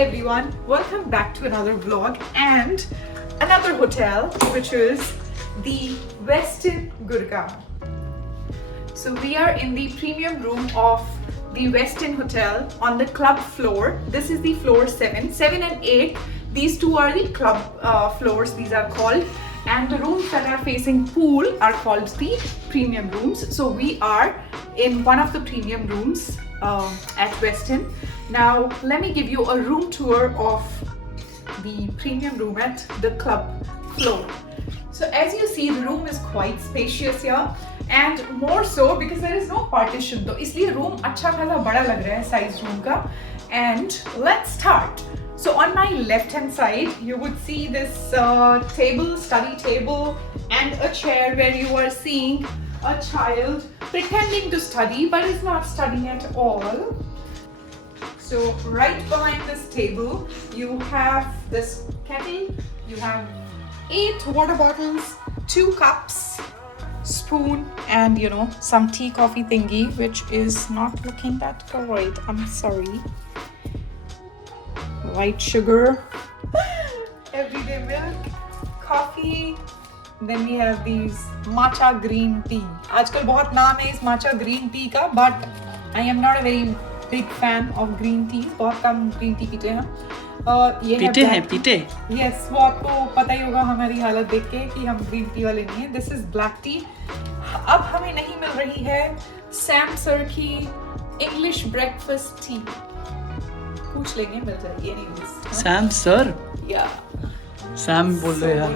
everyone, welcome back to another vlog and another hotel, which is the Westin Gurgaon. So we are in the premium room of the Westin Hotel on the club floor. This is the floor 7 and 8. These two are the club floors, these are called, and the rooms that are facing pool are called the premium rooms. So we are in one of the premium rooms at Westin. Now let me give you a room tour of the premium room at the club floor. So as you see, the room is quite spacious here, and more so because there is no partition, तो इसलिए room अच्छा खासा बड़ा लग रहा है size room का. And let's start. So on my left hand side, you would see this table, study table, and a chair where you are seeing a child pretending to study but is not studying at all. So right behind this table, you have this kettle, you have 8 water bottles, 2 cups, spoon, and some tea coffee thingy, which is not looking that great, I'm sorry. White sugar, everyday milk, coffee. Then we have these matcha green tea. आजकल बहुत नाम है इस matcha green tea का, but I am not a very big fan of green tea. बहुत कम green tea पीते हैं. पीते? Yes, वो आपको पता ही होगा हमारी हालत देख के कि हम green tea वाले नहीं हैं. This is black tea. अब हमें नहीं मिल रही है Sam Sir की English breakfast tea. पूछ लेंगे, मिल जाएगी anyways. Sam Sir? Yeah. Sam बोल रहे हैं.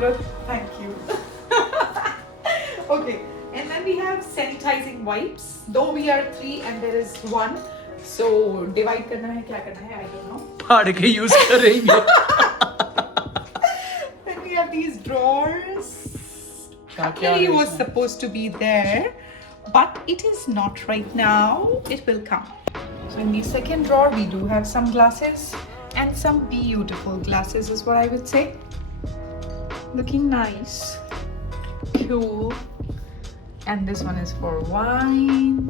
Thank you. Okay, and then we have sanitizing wipes. Though we are 3 and there is 1, so divide करना है, क्या करना है, I don't know. फाड़ के use करेंगे. Then we have these drawers. Cutlery was supposed to be there, but it is not right now. It will come. So in the second drawer, we do have some glasses, and some beautiful glasses is what I would say. Looking nice, cool. And this one is for wine,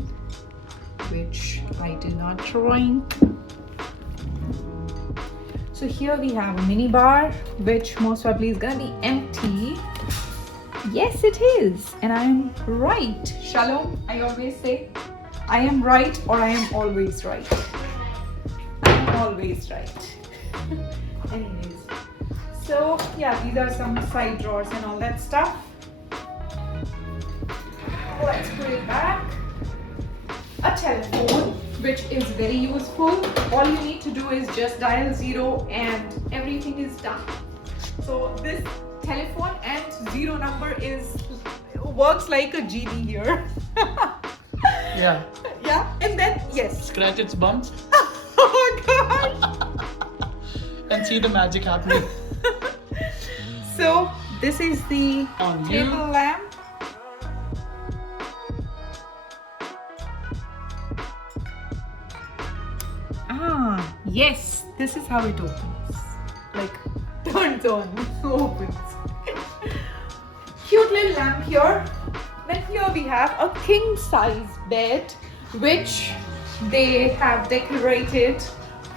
which I do not drink. So here we have a mini bar, which most probably is gonna be empty. Yes, it is, and I am right. Shalom, I always say, I am right or I am always right. I am always right. Anyways, so yeah, these are some side drawers and all that stuff. Let's put it back. A telephone, which is very useful. All you need to do is just dial 0 and everything is done. So this telephone and 0 number works like a genie here. Yeah. Yeah, and then yes. Scratch its bumps. Oh gosh. And see the magic happening. So this is the table lamp. Yes, this is how it opens. Like, turns on, opens. Cute little lamp here. Then here we have a king size bed, which they have decorated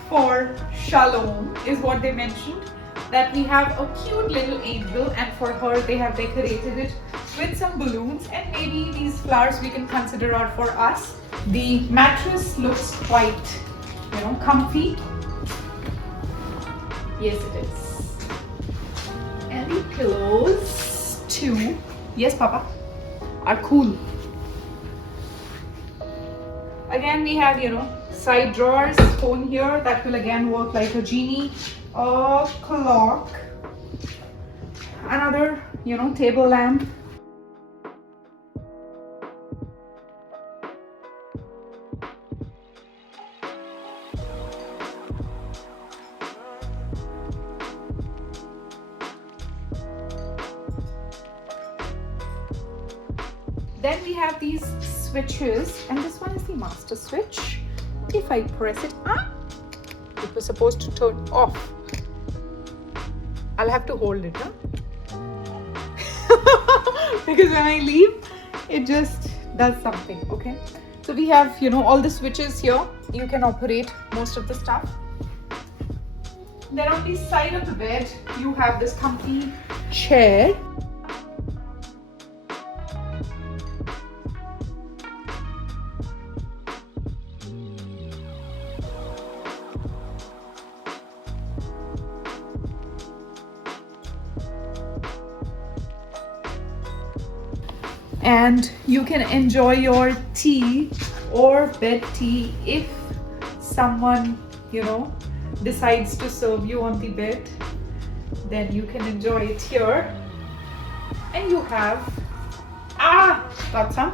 for Shalom, is what they mentioned. That we have a cute little angel, and for her they have decorated it with some balloons, and maybe these flowers we can consider are for us. The mattress looks quite comfy. Yes, it is. And the pillows too, yes Papa, are cool. Again we have side drawers, phone here that will again work like a genie, a clock, another table lamp. Then we have these switches, and this one is the master switch. If I press it, it was supposed to turn off. I'll have to hold it, because when I leave, it just does something, okay? So we have, all the switches here. You can operate most of the stuff. Then on the side of the bed, you have this comfy chair. And you can enjoy your tea or bed tea if someone, you know, decides to serve you on the bed, then you can enjoy it here. And you have got some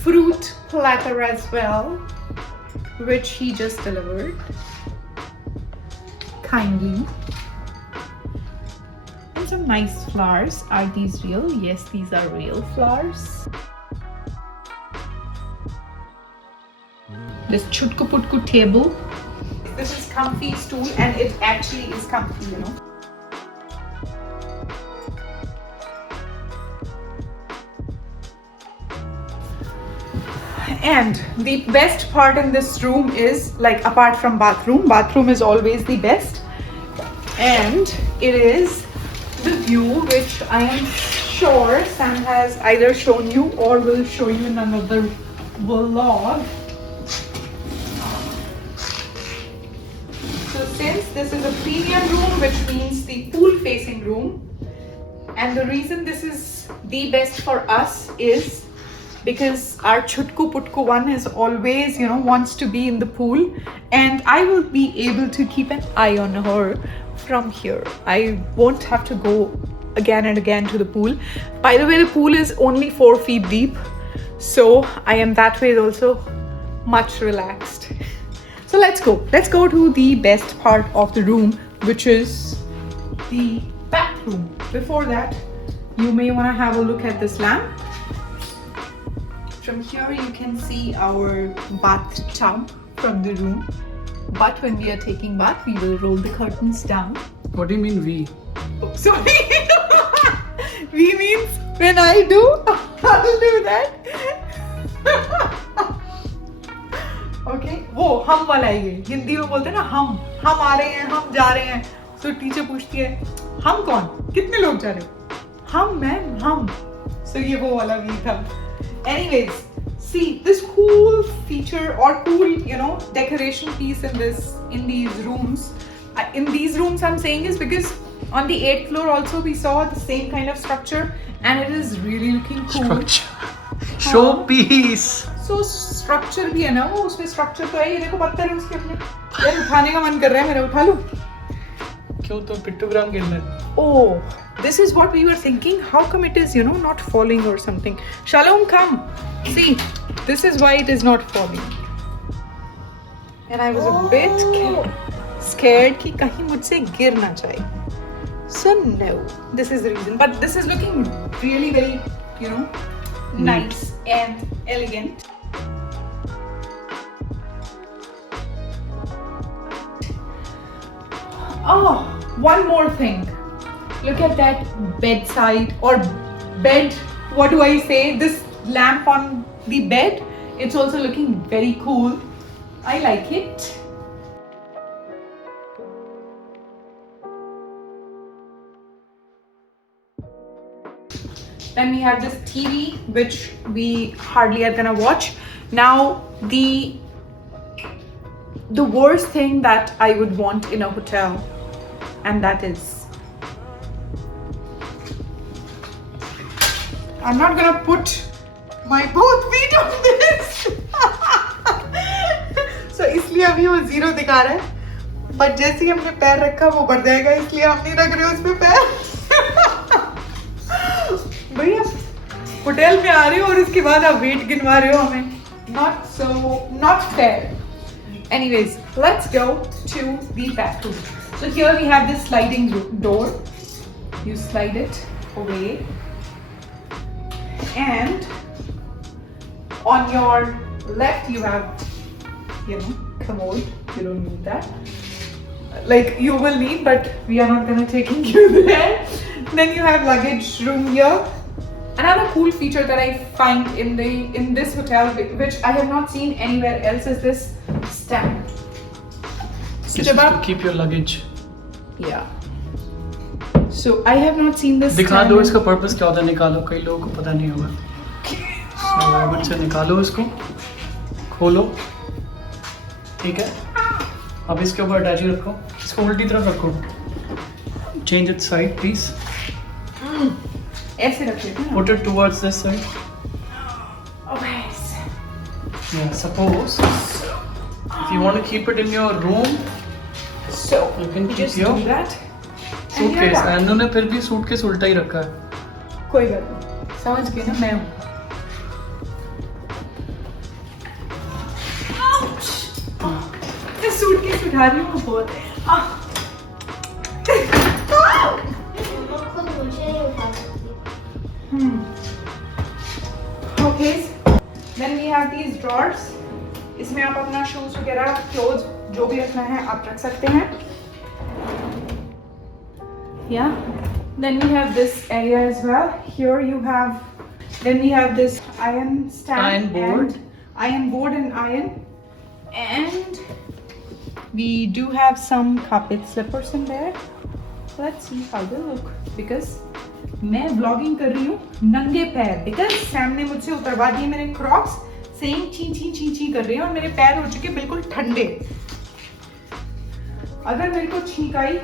fruit platter as well, which he just delivered kindly. And some nice flowers. Are these real? Yes, these are real flowers. This chutku putku table. This is comfy stool, and it actually is comfy, you know. And the best part in this room is, like, apart from bathroom is always the best, and it is the view, which I am sure Sam has either shown you or will show you in another vlog. So since this is a premium room, which means the pool facing room, and the reason this is the best for us is because our chutku putku one is always, you know, wants to be in the pool, and I will be able to keep an eye on her from here. I won't have to go again and again to the pool. By the way, the pool is only 4 feet deep, so I am that way also much relaxed. So let's go to the best part of the room, which is the bathroom. Before that, you may want to have a look at this lamp. From here you can see our bathtub from the room, but when we are taking bath, we will roll the curtains down. What do you mean we? Oh, sorry. We means when I do, I'll do that. Okay, वो हम वाला है ये, हिंदी में बोलते हैं ना, हम आ रहे हैं, हम जा रहे हैं. So टीचर पूछती है, हम कौन, कितने लोग जा रहे हो? हम मैम, हम. So ये वो वाला भी था. Anyways, see this cool feature or cool, you know, decoration piece in these rooms. In these rooms, I'm saying is because on the 8th floor also we saw the same kind of structure, and it is really looking cool. Structure. Showpiece. So structure भी है ना, वो उसमें structure तो है. ये देखो पत्थर है उसके अपने. यार उठाने का मन कर रहा है मेरा, उठा लूं? क्यों, तो पिट्टूग्राम खेलना है? Oh, this is what we were thinking. How come it is, you know, not falling or something? Shalom, come. See, this is why it is not falling. And I was a bit scared कि कहीं मुझसे गिर ना जाए. So no, this is the reason. But this is looking really very, you know, nice and elegant. Oh, one more thing. Look at that bedside or bed. What do I say? This lamp on the bed. It's also looking very cool. I like it. Then we have this TV, which we hardly are gonna watch. Now, the worst thing that I would want in a hotel, and that is, I'm not gonna put my both feet on this. So इसलिए अभी वो 0 दिखा रहा है, but जैसे ही हमने पैर रखा वो बढ़ जाएगा, इसलिए हम नहीं रख रहे उस पे पैर. भैया होटल में आ रहे हो और उसके बाद आप वेट गिनवा रहे हो हमें. Not fair. Anyways, let's go to the bathroom. So here we have this sliding door. You slide it away, and on your left you have, you know, commode. You don't need that. Like you will need, but we are not gonna taking you there. Then you have luggage room here. Another cool feature that I find in this hotel, which I have not seen anywhere else, is this stand. This is to keep your luggage. Yeah. So I have not seen this. दिखा दो standard- इसका purpose क्या होता है, निकालो, कई लोगों को पता नहीं होगा। So, से निकालो इसको, खोलो, ठीक है। अब इसके ऊपर अटैची रखो, इसको उल्टी तरफ रखो, चेंज इट साइड प्लीज, ऐसे रखिए ना। Put it towards this side. Okay. Yeah, suppose if you want to keep it in your room, So you can keep just your do that. And you're suitcase. done. and उन्होंने फिर भी suitcase उल्टा ही रखा है। कोई बात नहीं, समझ गए ना मैं हूँ। मैं सूटकेस उठा रही हूँ बहुत। खुद मुझे ही उठा सकती Okay. Then we have these drawers. इसमें आप अपना शूज वगैरह, क्लोथ जो भी रखना है आप रख सकते हैं। Yeah. Then we have this area as well. Here you have. Then we have this iron stand. Iron board. And iron board and iron. And we do have some carpet slippers in there. Let's see how they look. Because मैं vlogging कर रही हूँ नंगे पैर। Because Sam ने मुझसे उतरवा दिए मेरे क्रॉक्स, सेम ची ची कर रहे हैं और मेरे पैर हो चुके बिल्कुल ठंडे। अगर मेरे को छींक आई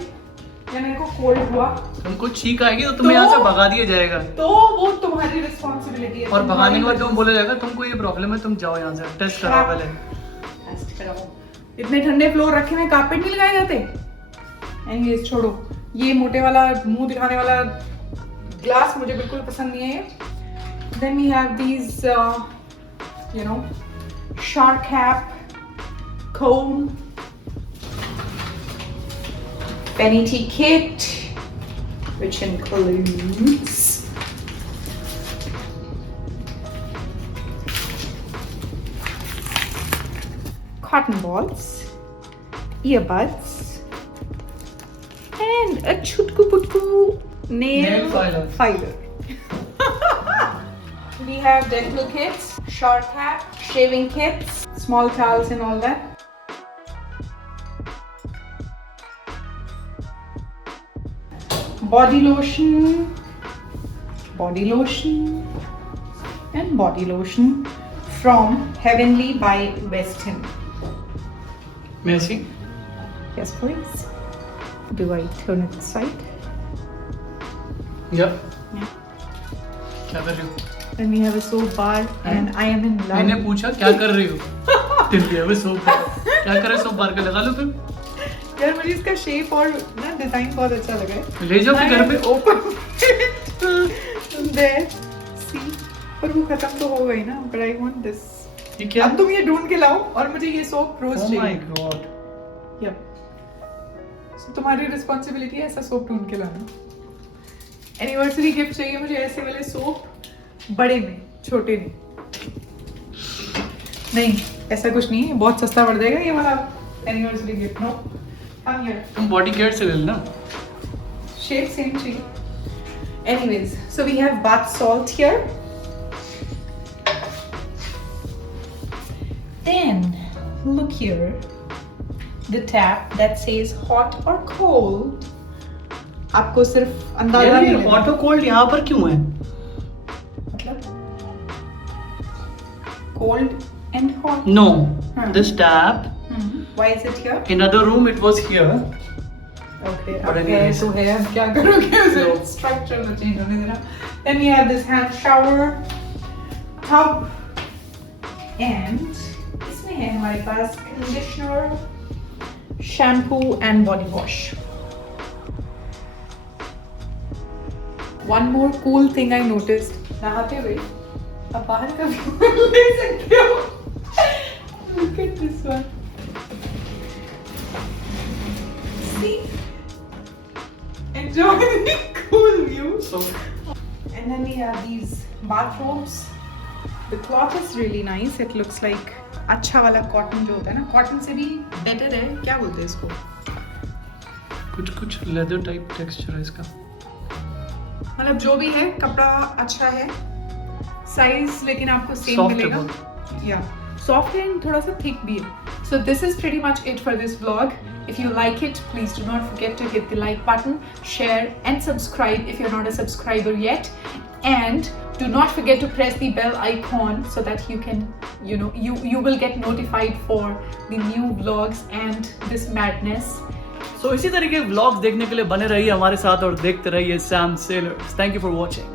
या मेरे को कोल्ड हुआ तुमको छींक आएगी तो तुम्हें यहाँ से भगा दिया जाएगा, तो वो तुम्हारी रिस्पॉन्सिबिलिटी है। और भगाने के बाद तुम बोला जाएगा तुमको ये प्रॉब्लम है, तुम जाओ यहाँ से, टेस्ट कराओ पहले। टेस्ट कराओ। इतने ठंडे फ्लोर रखे में कारपेट नहीं लगाए जाते। एनीवेज छोड़ो, ये मोटे वाला मुंह दिखाने वाला ग्लास मुझे बिल्कुल पसंद नहीं है। Then we have these you know shark cap, comb, vanity kit, which includes cotton balls, earbuds, and a chutku putku nail Nail filer. We have dental kits, short cap, shaving kits, small towels and all that. Body lotion, and body lotion from Heavenly by Westin. मैं ऐसी Yes, please. Do I turn it aside? या Yeah. क्या कर रही हो? Then we have a soap bar, and I am in love. मैंने पूछा क्या कर रही हो? टिल्ली है वो सोप बार। क्या करे सोप बार का लगा लो तुम। यार मुझे इसका शेप और ना डिजाइन बहुत अच्छा लगा है। ले जाओ फिर घर पे। Open there. See, पर वो खत्म तो हो गई ना। But I want this. ये क्या? अब तुम ये ढूंढ के लाओ और मुझे ये सोप रोज Oh my चाहिए। God. Yep. So, तुम्हारी रिस्पॉन्सिबिलिटी है ऐसा सोप ढूंढ के लाना। एनिवर्सरी गिफ्ट चाहिए मुझे ऐसे वाले सोप, बड़े में, छोटे में नहीं। ऐसा कुछ नहीं है, बहुत सस्ता पड़ जाएगा ये वाला एनिवर्सरी गिफ्ट। नो, हम हियर तुम बॉडी केयर से ले लेना। शेप सेम चाहिए। Anyways, so we have bath salt here. Then look here, the tap that says hot or cold. आपको सिर्फ अंदाजा यार ये नहीं हॉट और कोल्ड यहाँ पर क्यों है? मतलब cold and hot. No, हाँ. this tap Why is it here? in other room it was here. Okay, But अब है anyways. तो है, अब क्या करोगे उसे? No. Structure में change होने देना। Then we have this hand shower tub, and इसमें है हमारे पास conditioner, shampoo and body wash. One more cool thing I noticed. नहाते हुए आप बाहर का view ले सकते हो। Look at this one. See? Enjoy the cool view. So And then we have these bathrobes. The cloth is really nice. It looks like अच्छा वाला cotton जो होता है ना, cotton से भी better है। क्या बोलते हैं इसको? कुछ लेदर टाइप टेक्सचर है इसका। मतलब जो भी है, कपड़ा अच्छा है, साइज लेकिन आपको सेम Soft है मिलेगा। बहुत। या सॉफ्ट है, थोड़ा सा थिक भी है। So this is pretty much it for this vlog. If you like it, please do not forget to hit the like button, share and subscribe if you're not a subscriber yet. And do not forget to press the bell icon so that you can, you will get notified for the new vlogs and this madness. So इसी तरह के vlogs देखने के लिए बने रहिए हमारे साथ और देखते रहिए Sam sellers. Thank you for watching.